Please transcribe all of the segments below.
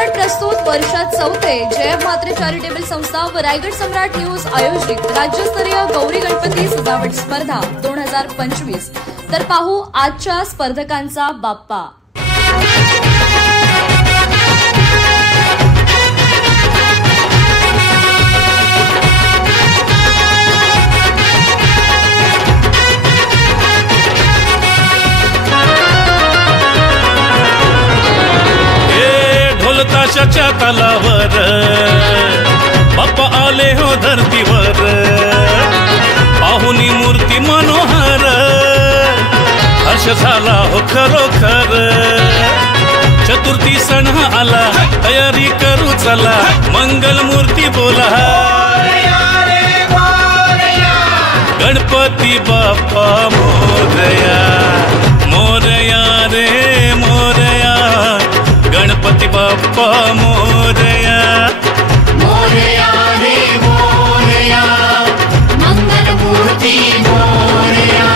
Bullet प्रस्तुत वर्षात चौथे जयब म्हात्रे चॅरिटेबल संस्था व रायगड सम्राट न्यूज आयोजित राज्यस्तरीय गौरी गणपती सजावट स्पर्धा 2025। तर पाहू आजच्या स्पर्धकांचा बाप्पा। ताशाच्या तालावर बाप्पा आले हो धरतीवर, पाहुनी मूर्ती मनोहर हर्ष झाला हो खरोखर। चतुर्थी सण आला तयारी करू चला, मंगल मूर्ती बोला गणपती बाप्पा मोरया मोरया रे मोरया, गणपती बाप्पा मोरया मोरया रे मोरया, मंगल मूर्ती मोरया।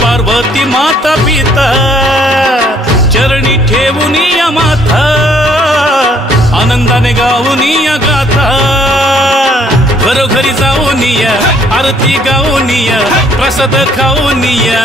पार्वती माता पिता चरणी ठेवूनी या माथा, आनंदाने गाऊनी या गाथा। घरोघरी जाऊनी या आरती गाऊनी या प्रसाद खाऊनी या।